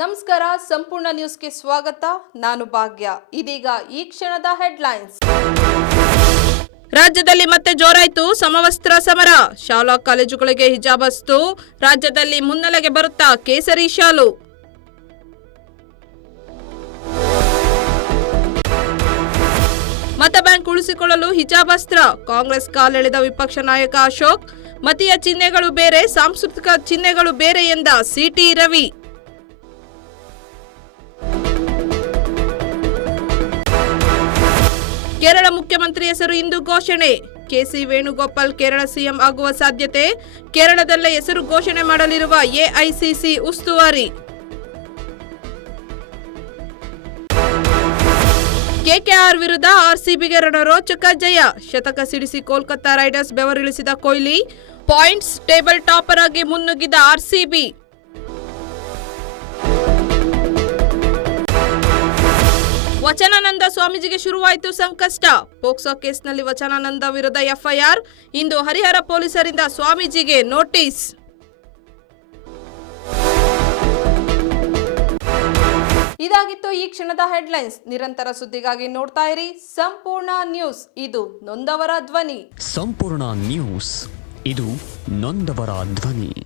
ನಮಸ್ಕಾರ, ಸಂಪೂರ್ಣ ನ್ಯೂಸ್ಗೆ ಸ್ವಾಗತ. ನಾನು ಭಾಗ್ಯ. ಇದೀಗ ಈ ಕ್ಷಣದ ಹೆಡ್ಲೈನ್ಸ್. ರಾಜ್ಯದಲ್ಲಿ ಮತ್ತೆ ಜೋರಾಯಿತು ಸಮವಸ್ತ್ರ ಸಮರ. ಶಾಲಾ ಕಾಲೇಜುಗಳಿಗೆ ಹಿಜಾಬ್ ಅಸ್ತು. ರಾಜ್ಯದಲ್ಲಿ ಮುನ್ನೆಲೆಗೆ ಬರುತ್ತಾ ಕೇಸರಿ ಶಾಲು. ಮತ ಬ್ಯಾಂಕ್ ಉಳಿಸಿಕೊಳ್ಳಲು ಹಿಜಾಬ್ ಅಸ್ತ್ರ. ಕಾಂಗ್ರೆಸ್ ಕಾಲೆಳೆದ ವಿಪಕ್ಷ ನಾಯಕ ಅಶೋಕ್. ಮತೀಯ ಚಿಹ್ನೆಗಳು ಬೇರೆ, ಸಾಂಸ್ಕೃತಿಕ ಚಿಹ್ನೆಗಳು ಬೇರೆ ಎಂದ ಸಿಟಿ ರವಿ. ಕೇರಳ ಮುಖ್ಯಮಂತ್ರಿ ಹೆಸರು ಇಂದು ಘೋಷಣೆ. ಕೆಸಿ ವೇಣುಗೋಪಾಲ್ ಕೇರಳ ಸಿಎಂ ಆಗುವ ಸಾಧ್ಯತೆ. ಕೇರಳದಲ್ಲೇ ಹೆಸರು ಘೋಷಣೆ ಮಾಡಲಿರುವ ಎಐಸಿಸಿ ಉಸ್ತುವಾರಿ. ಕೆಕೆಆರ್ ವಿರುದ್ಧ ಆರ್ಸಿಬಿಗೆ ರಣರೋಚಕ ಜಯ. ಶತಕ ಸಿಡಿಸಿ ಕೋಲ್ಕತಾ ರೈಡರ್ಸ್ ಬೆವರಿಳಿಸಿದ ಕೊಹ್ಲಿ. ಪಾಯಿಂಟ್ಸ್ ಟೇಬಲ್ ಟಾಪರ್ ಆಗಿ ಮುನ್ನುಗ್ಗಿದ ಆರ್ಸಿಬಿ. ವಚನಾನಂದ ಸ್ವಾಮೀಜಿಗೆ ಶುರುವಾಯಿತು ಸಂಕಷ್ಟ. ಪೋಕ್ಸೋ ಕೇಸ್ನಲ್ಲಿ ವಚನಾನಂದ ವಿರುದ್ಧ ಎಫ್ಐಆರ್. ಇಂದು ಹರಿಹರ ಪೊಲೀಸರಿಂದ ಸ್ವಾಮೀಜಿಗೆ ನೋಟಿಸ್. ಇದಾಗಿತ್ತು ಈ ಕ್ಷಣದ ಹೆಡ್ಲೈನ್ಸ್. ನಿರಂತರ ಸುದ್ದಿಗಾಗಿ ನೋಡ್ತಾ ಇರಿ ಸಂಪೂರ್ಣ ನ್ಯೂಸ್. ಇದು ನೊಂದವರ ಧ್ವನಿ. ಸಂಪೂರ್ಣ ನ್ಯೂಸ್, ಇದು ನೊಂದವರ ಧ್ವನಿ.